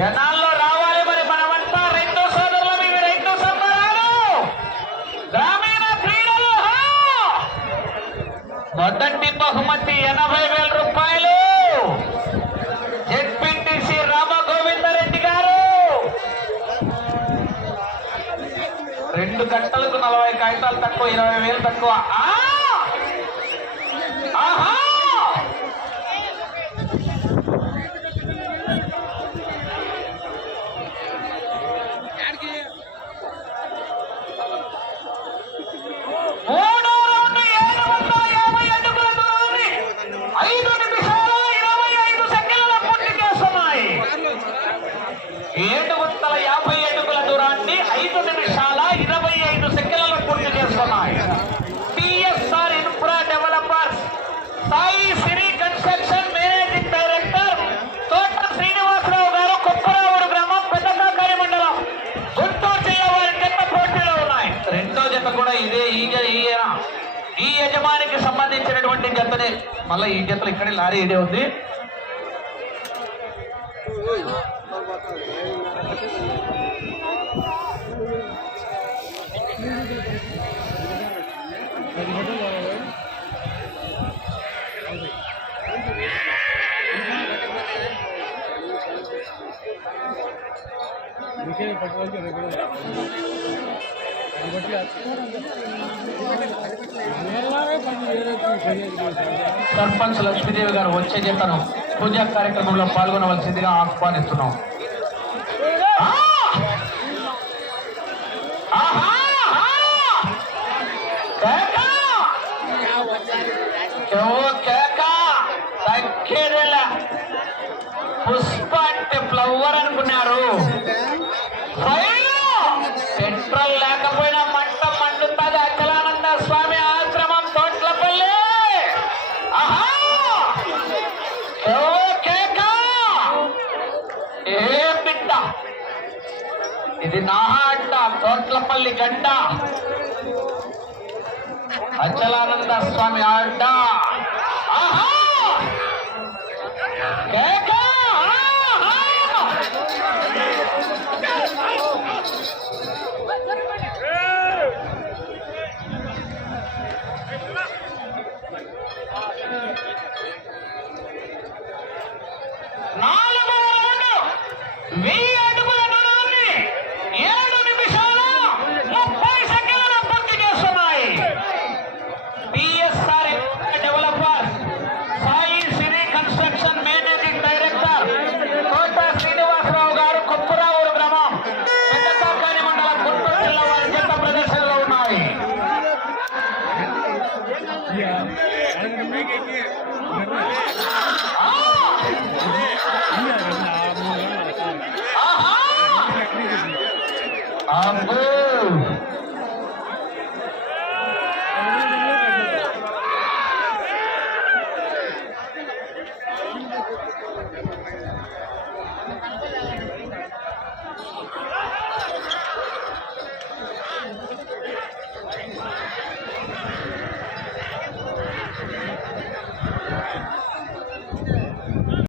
జనాల్లో రావాలి మరి మనమంతా రైతు సోదరులు ఇవి రైతు సంబరాలు గ్రామీణ క్రీడలు మొదటి బహుమతి 80,000 రూపాయలు జెడ్పీటీసీ రామగోవిందరెడ్డి గారు 2 గంటలకు 40 కాగితాలు తక్కువ 20,000 తక్కువ ఆహా సాయి సిరి కన్స్ట్రక్షన్ మేనేజింగ్ డైరెక్టర్ తోట శ్రీనివాసరావు గారు కుప్పరావుడు గ్రామం పెద్దకాకాని మండలం గుంటూరు జిల్లా వారి జత పోటీలో ఉన్నాయి. రెండో జత కూడా ఇదే ఈ యజమానికి సంబంధించినటువంటి జతనే. మళ్ళీ ఈ జతలు ఇక్కడ లారీ ఇదే ఉంది. సర్పంచ్ లక్ష్మీదేవి గారు వచ్చే జతను పూజా కార్యక్రమంలో పాల్గొనవలసిందిగా ఆహ్వానిస్తున్నాం. పుష్ప అంటే ఫ్లవర్ అనుకున్నారు. పెట్రోల్ లేకపోయినా మంట మండుతుంది. అచలానంద స్వామి ఆశ్రమం తోట్లపల్లి. ఏ బిడ్డ ఇది నా అడ్డ తోట్లపల్లి గడ్డ. అచలానంద స్వామి అడ్డ. Ambo